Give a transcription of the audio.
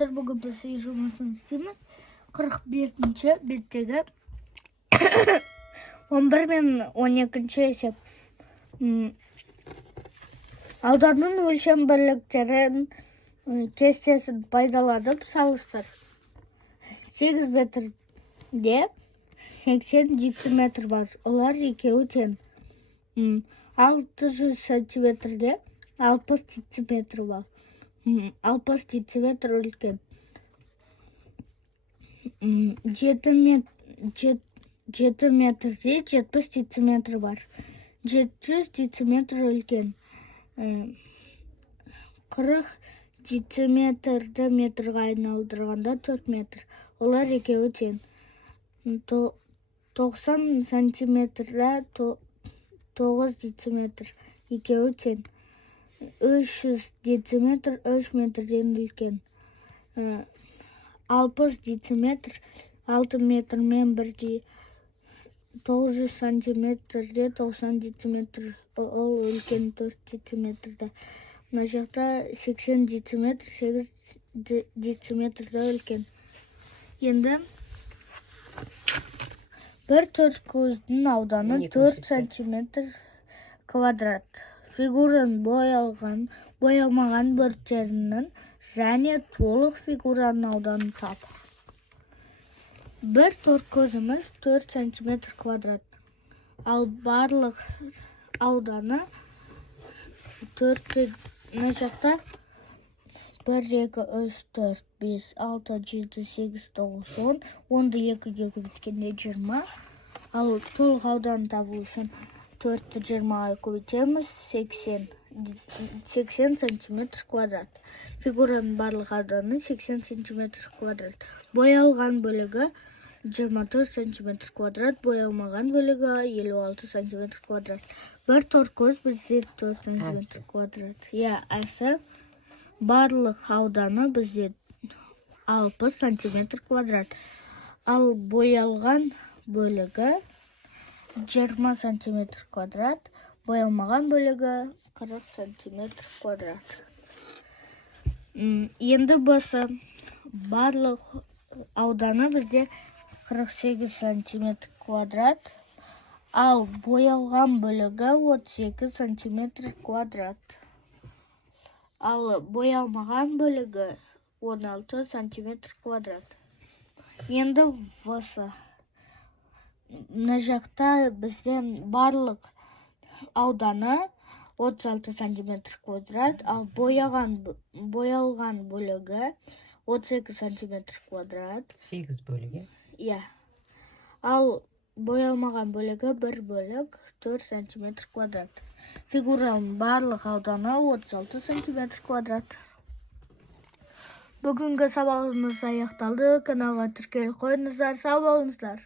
Бүгін біз үй жұмысын істейміз. 41-ші беттегі 11 мен 12-ші есеп. Ауданның өлшем бірліктерін кестесін пайдаланып салыстыр. 8 метрде 80 дециметр бар. Олар екеуі тең. 600 сантиметрде 60 дециметр бар. 60 дециметр үлкен. 7 метрде 70 дециметр бар. 700 дециметр үлкен. 40 дециметрді метрға айналдырғанда 4 метр. Олар екеуі тең. 90 сантиметрде 9 дециметр. Екеуі тең. 300 дециметр 3 метрден үлкен. 60 дециметр 6 метрмен бірдей. 900 сантиметрде 90 дециметр. Ол үлкен 4 дециметрді. Мына жақта 80 дециметр 8 дециметрді үлкен. Енді бір төрткөздің ауданы 4 сантиметр квадрат. Фигураның боялмаған бөліктерінің және толық фигураның ауданы тап. Бір төрткөзіміз 4 сантиметр квадрат. Ал барлық ауданы 4. Мына жақта 1, 2, 3, 4, 5, 6, 7, 8, 9, 10. 10-ды 2-ге көбейткенде 20. Ал толық ауданы табу үшін 4-ті 20-ға көбейтеміз, 80 сантиметр квадрат. Фигураның барлық ауданы 80 сантиметр квадрат. Боялған бөлігі 24 сантиметр квадрат, боялмаған бөлігі 56 сантиметр квадрат. Бір төрткөз бізде 4 сантиметр квадрат. Әсі барлық ауданы бізде 60 сантиметр квадрат. Ал боялған бөлігі 20 сантиметр квадрат, боялмаған бөлігі 40 сантиметр квадрат. Енді басы барлық ауданы бізде 48 сантиметр квадрат, ал боялған бөлігі 38 сантиметр квадрат. Ал боялмаған бөлігі 16 сантиметр квадрат. Енді басы мына жақта бізде барлық ауданы 36 сантиметр квадрат, ал боялған бөлігі 32 сантиметр квадрат. 8 бөлігі? Ал боялмаған бөлігі 1 бөлік 4 сантиметр квадрат. Фигураның барлық ауданы 36 сантиметр квадрат. Бүгінгі сабағымыз аяқталды. Каналға тіркеліп қойыңыздар. Сау болыңыздар.